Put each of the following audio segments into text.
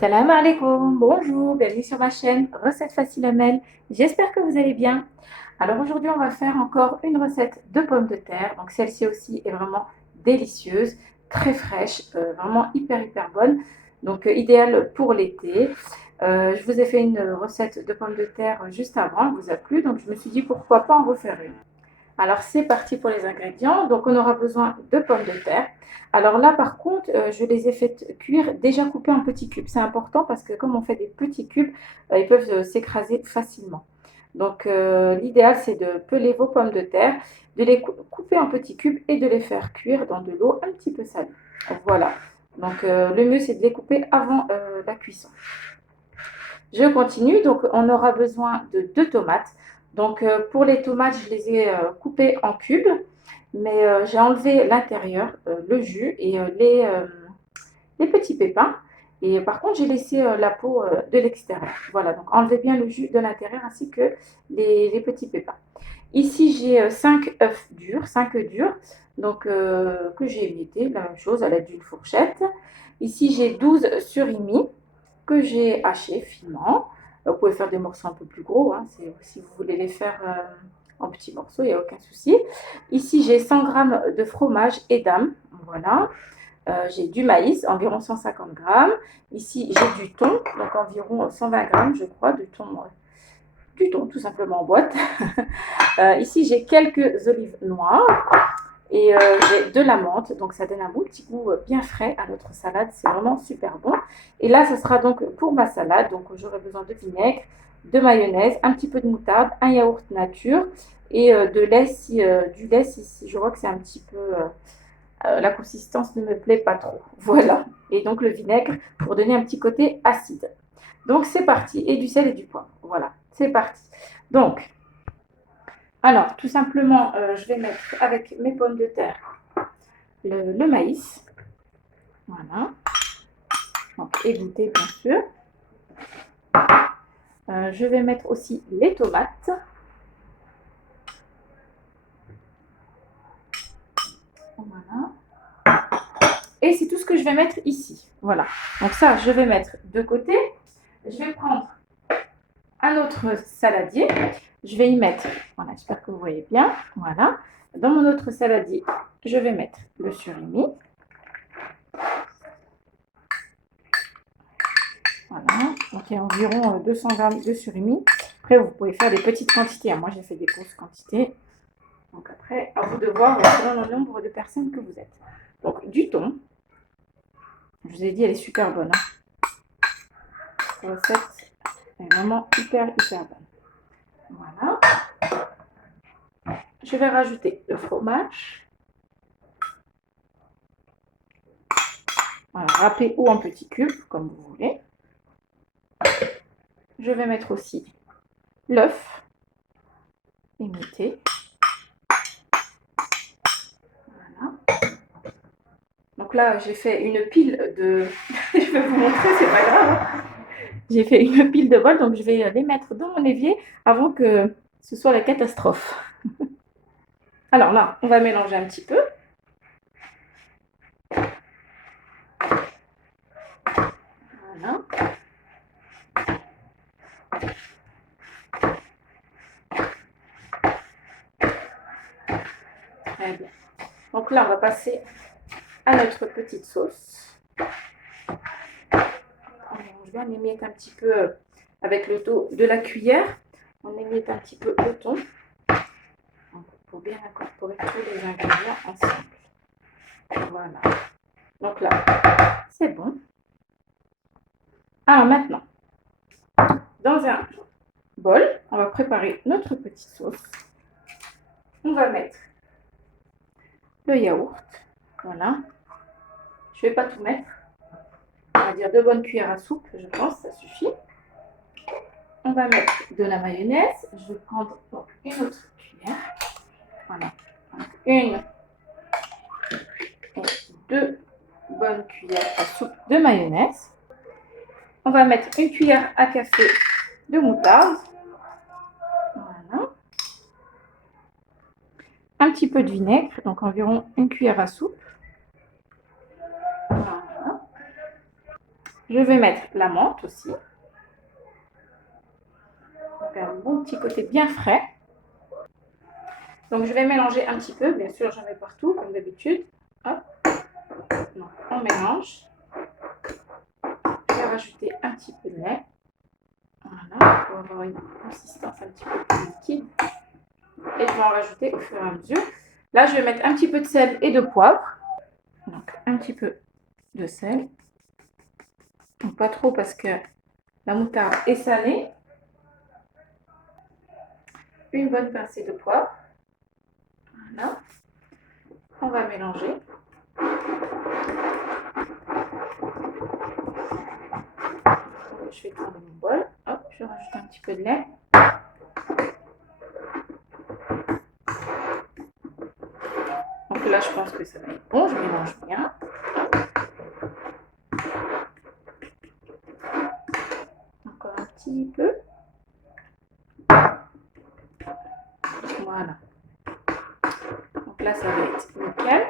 Salam alaikum, bonjour, bienvenue sur ma chaîne Recettes Faciles Amel. J'espère que vous allez bien. Alors aujourd'hui, on va faire encore une recette de pommes de terre. Donc celle-ci aussi est vraiment délicieuse, très fraîche, vraiment hyper bonne. Donc idéale pour l'été. Je vous ai fait une recette de pommes de terre juste avant, elle vous a plu. Donc je me suis dit pourquoi pas en refaire une. Alors c'est parti pour les ingrédients. Donc on aura besoin de pommes de terre. Alors là par contre, je les ai faites cuire déjà coupées en petits cubes. C'est important parce que comme on fait des petits cubes, ils peuvent s'écraser facilement. Donc l'idéal c'est de peler vos pommes de terre, de les couper en petits cubes et de les faire cuire dans de l'eau un petit peu salée. Voilà. Donc le mieux c'est de les couper avant la cuisson. Je continue, donc on aura besoin de 2 tomates. Donc pour les tomates, je les ai coupées en cubes, mais j'ai enlevé l'intérieur, le jus et les petits pépins. Et par contre, j'ai laissé la peau de l'extérieur. Voilà, donc enlevez bien le jus de l'intérieur ainsi que les petits pépins. Ici, j'ai 5 œufs durs, 5 œufs durs, donc que j'ai émiettés, la même chose à l'aide d'une fourchette. Ici, j'ai 12 surimi que j'ai haché finement. Vous pouvez faire des morceaux un peu plus gros, hein, si vous voulez les faire en petits morceaux, il n'y a aucun souci. Ici, j'ai 100 g de fromage edam, voilà. J'ai du maïs, environ 150 grammes. Ici, j'ai du thon, donc environ 120 grammes, je crois, du thon tout simplement en boîte. Ici, j'ai quelques olives noires. Et j'ai de la menthe, donc ça donne un beau petit goût bien frais à notre salade, c'est vraiment super bon. Et là, ça sera donc pour ma salade, donc j'aurai besoin de vinaigre, de mayonnaise, un petit peu de moutarde, un yaourt nature et de lait, du lait si je vois que c'est un petit peu, la consistance ne me plaît pas trop. Voilà, et donc le vinaigre pour donner un petit côté acide. Donc c'est parti, et du sel et du poivre, voilà, c'est parti. Donc, alors tout simplement, je vais mettre avec mes pommes de terre le maïs, voilà, donc égoutter bien sûr. Je vais mettre aussi les tomates, voilà, et c'est tout ce que je vais mettre ici, voilà. Donc ça, je vais mettre de côté. Je vais prendre un autre saladier, je vais y mettre, voilà, j'espère que vous voyez bien, voilà. Dans mon autre saladier, je vais mettre le surimi, voilà, donc il y a environ 200 g de surimi. Après, vous pouvez faire des petites quantités, moi j'ai fait des grosses quantités. Donc après, à vous de voir selon le nombre de personnes que vous êtes. Donc du thon. Je vous ai dit, elle est super bonne. Cette recette est vraiment hyper bonne. Voilà. Je vais rajouter le fromage. Voilà, râpé ou en petits cubes, comme vous voulez. Je vais mettre aussi l'œuf émietté. Voilà. Donc là, j'ai fait une pile de... je vais vous montrer, c'est pas grave. J'ai fait une pile de bols, donc je vais les mettre dans mon évier avant que ce soit la catastrophe. Alors là, on va mélanger un petit peu. Voilà. Très bien. Donc là, on va passer à notre petite sauce. On mélange bien, on émiette un petit peu avec le dos de la cuillère. On émiette un petit peu le thon pour bien incorporer tous les ingrédients ensemble. Voilà. Donc là, c'est bon. Alors maintenant, dans un bol, on va préparer notre petite sauce. On va mettre le yaourt. Voilà. Je ne vais pas tout mettre. On va dire 2 bonnes cuillères à soupe, je pense, ça suffit. On va mettre de la mayonnaise. Je vais prendre donc une autre cuillère. Voilà. Donc, une et 2 bonnes cuillères à soupe de mayonnaise. On va mettre une cuillère à café de moutarde. Voilà. Un petit peu de vinaigre, donc environ une cuillère à soupe. Voilà. Je vais mettre la menthe aussi. On va faire un bon petit côté bien frais. Donc je vais mélanger un petit peu, bien sûr j'en mets partout comme d'habitude. Hop. Donc on mélange. Je vais rajouter un petit peu de lait. Voilà, pour avoir une consistance un petit peu plus liquide. Et je vais en rajouter au fur et à mesure. Là je vais mettre un petit peu de sel et de poivre. Donc un petit peu de sel. Donc pas trop parce que la moutarde est salée. Une bonne pincée de poivre. Voilà. On va mélanger. Je vais tourner mon bol. Hop, je rajoute un petit peu de lait. Donc là, je pense que ça va être bon. Je mélange bien. Encore un petit peu. Voilà. Donc là, ça va être nickel.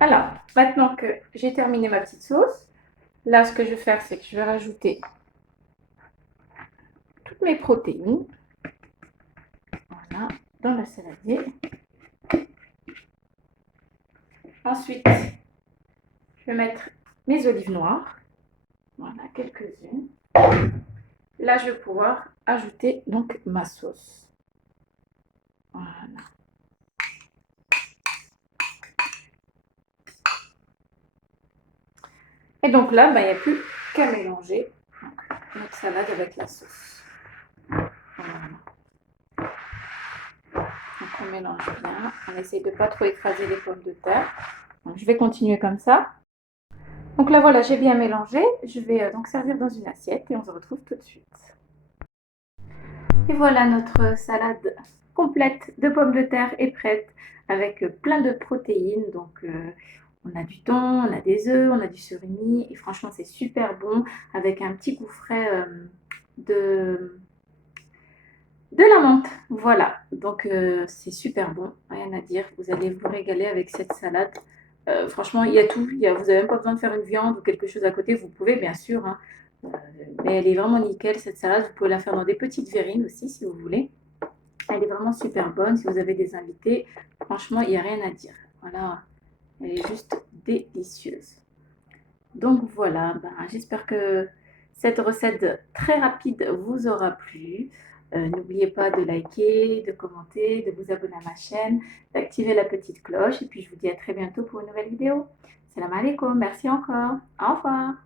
Alors, maintenant que j'ai terminé ma petite sauce, là, ce que je vais faire, c'est que je vais rajouter toutes mes protéines. Voilà, dans la saladier. Ensuite, je vais mettre mes olives noires. Voilà, quelques-unes. Là, je vais pouvoir ajouter donc ma sauce. Voilà. Et donc là, il n'y a plus qu'à mélanger notre salade avec la sauce. Voilà. Donc on mélange bien. On essaye de ne pas trop écraser les pommes de terre. Donc, je vais continuer comme ça. Donc là, voilà, j'ai bien mélangé. Je vais donc servir dans une assiette et on se retrouve tout de suite. Et voilà, notre salade complète de pommes de terre est prête avec plein de protéines. Donc, on a du thon, on a des œufs, on a du surimi et franchement, c'est super bon avec un petit goût frais de la menthe. Voilà, donc c'est super bon, rien à dire. Vous allez vous régaler avec cette salade. Franchement, il y a tout. Vous n'avez même pas besoin de faire une viande ou quelque chose à côté. Vous pouvez, bien sûr, hein. Mais elle est vraiment nickel, cette salade. Vous pouvez la faire dans des petites verrines aussi, si vous voulez. Elle est vraiment super bonne. Si vous avez des invités, franchement, il n'y a rien à dire. Voilà, elle est juste délicieuse. Donc voilà, j'espère que cette recette très rapide vous aura plu. N'oubliez pas de liker, de commenter, de vous abonner à ma chaîne, d'activer la petite cloche. Et puis je vous dis à très bientôt pour une nouvelle vidéo. Salam alaikum, merci encore. Au revoir.